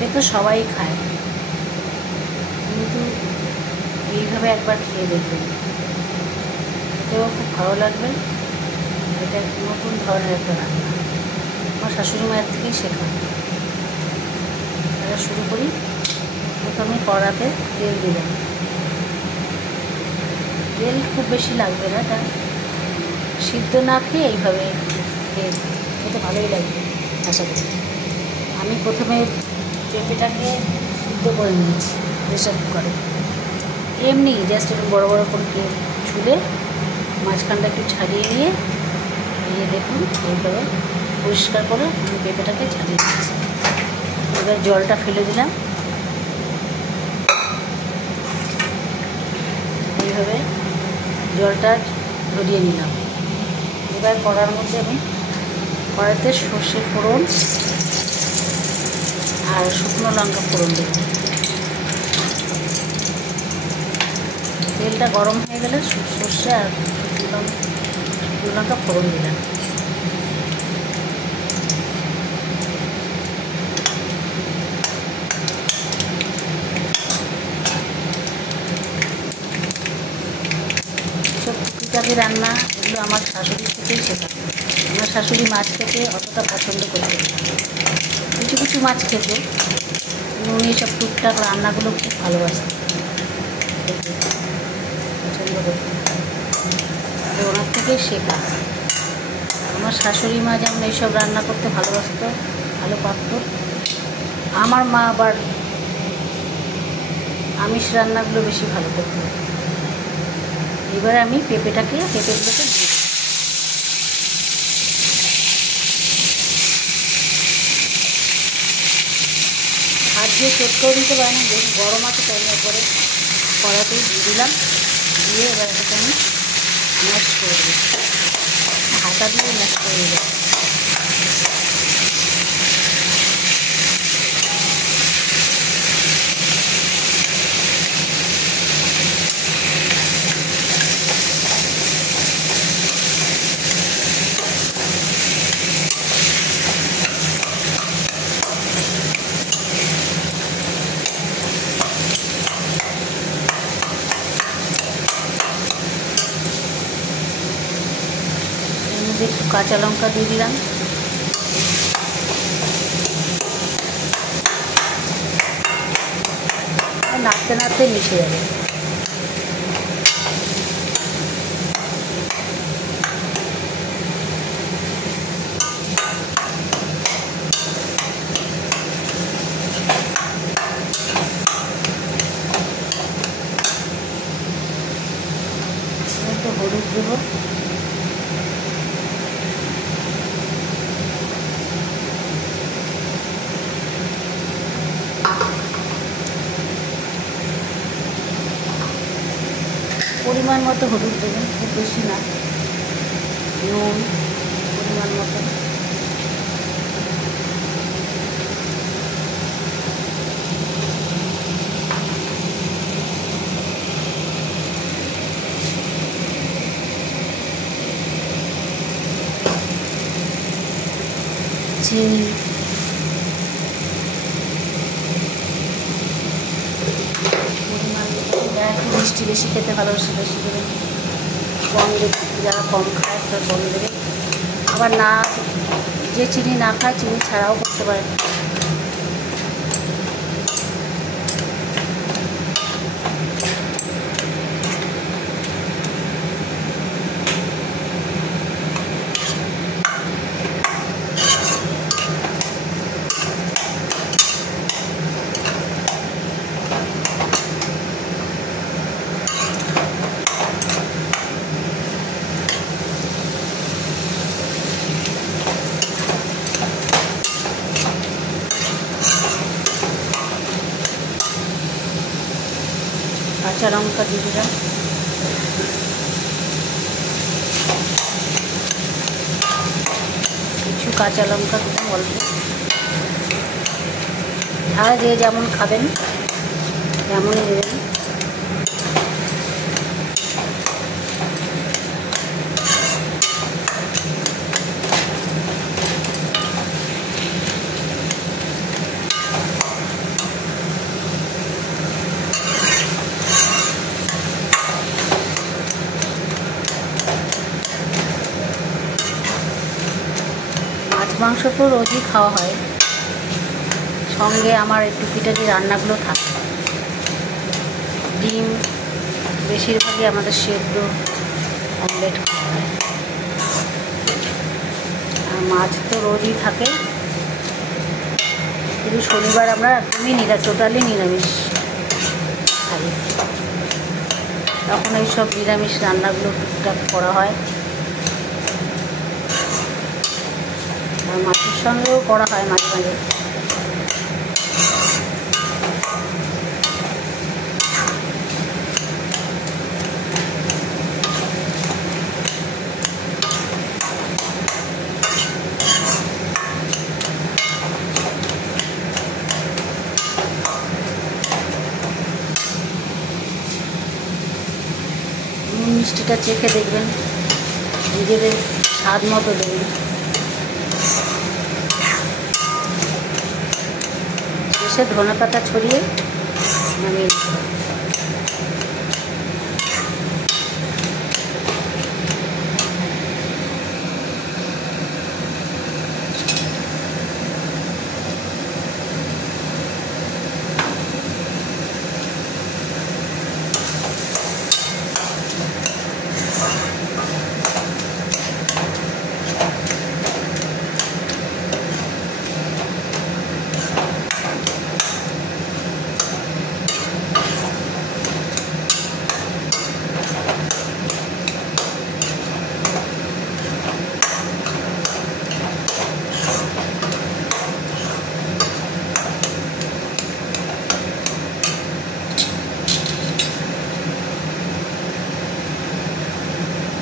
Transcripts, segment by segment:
পেঁপে তো সবাই খায়, কিন্তু এইভাবে একবার খেয়ে দেখবেন, এতেও খুব ভালো লাগবে। এটা নতুন ধরনের একটা রান্না, আমার শাশুড়ি মায়ের থেকেই শেখা। এটা শুরু করি। প্রথমে কড়াতে তেল দিলাম, তেল খুব বেশি লাগবে না, এটা সিদ্ধ না খেয়ে এইভাবে খেতে ভালোই লাগবে আশা করি। আমি প্রথমে পেঁপেটাকে সিদ্ধ করে নিয়েছি প্রেশার কুকারে, এমনি জাস্ট একটু বড়ো বড়ো করে ছুলে মাঝখানটা একটু ছাড়িয়ে নিয়ে এই দেখুন এইভাবে পরিষ্কার করে আমি পেঁপেটাকে ছাড়িয়ে দিয়েছি। এবার জলটা ফেলে দিলাম, এইভাবে জলটা ঝরিয়ে নিলাম। এবার কড়ার মধ্যে আমি কড়াইতে সর্ষে ফোড়ন আর শুকনো লঙ্কা ফোড়ন দেব। তেলটা গরম হয়ে গেলে সর্ষে আর শুকনো লঙ্কা ফোড়ন দিলাম। সব টুকিটাকি রান্না এগুলো আমার শাশুড়ির থেকেই শেখা। আমার শাশুড়ি মাছ খেতে অতটা পছন্দ করতেন না, কিছু কিছু মাছ খেত, উনি সব টুকটাক রান্নাগুলো খুব ভালোবাসতেন, পছন্দ করতেন, তো ওনার থেকেই শেখা। আমার শাশুড়ি মা যেমন এইসব রান্না করতে ভালোবাসত, ভালো পারত, আমার মা আবার আমিষ রান্নাগুলো বেশি ভালো করত। এবারে আমি পেঁপেগুলোকে দিয়ে দিই। হাত দিয়ে সেট করে দিতে পারে না, যেহেতু গরম আছে তাই একবারে কড়াতেই দিয়ে দিলাম। দিয়ে এবার এটাকে আমি ম্যাশ করে দিই, হাতা দিয়ে ম্যাশ করে দিলাম। একটু কাঁচা লঙ্কা দিয়ে দিলাম, নাড়তে নাড়তে মিশে যাবে। একটু হলুদ দেবো, পরিমাণ মতো হলুদ দেবেন, খুব বেশি না, নুন পরিমাণ মতো, চিনি, একটু মিষ্টি বেশি খেতে ভালোবাসে বেশি দেবেন, কম দেবে যারা কম খায় তারা কম দেবে, আবার না যে চিনি না খায় চিনি ছাড়াও করতে পারে। কাঁচা লঙ্কা দিয়ে দিলাম, কিছু কাঁচা লঙ্কা দিলাম অল্প, ঝাল যে যেমন খাবেন তেমনই দেবেন। তো রোজই খাওয়া হয়, সঙ্গে আমার এই টুকিটাকি রান্নাগুলো থাকে। ডিম বেশিরভাগই আমাদের সেদ্ধ অমলেট খাওয়া হয়, আর মাছ তো রোজই থাকে। কিন্তু শনিবার আমরা একদমই টোটালি নিরামিষ খাই, তখন এইসব নিরামিষ রান্নাগুলো টুকটাক করা হয়। আর মাছের সঙ্গেও করা হয় মাঝে মাঝে। মিষ্টিটা চেখে দেখবেন, নিজেদের স্বাদ মতো দেবেন। শেষে ধনেপাতা ছড়িয়ে নামিয়ে দিতে হবে।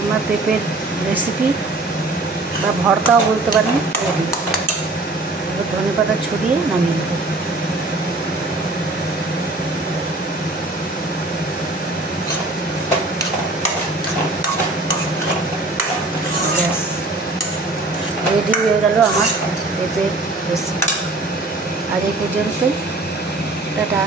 আমার পেঁপের রেসিপি বা ভর্তাও বলতে পারেন রেডি। এবার ধনেপাতা ছড়িয়ে নামিয়ে নেব। রেডি হয়ে গেল আমার পেঁপের রেসিপি। আর এই পর্যন্তই, টাটা।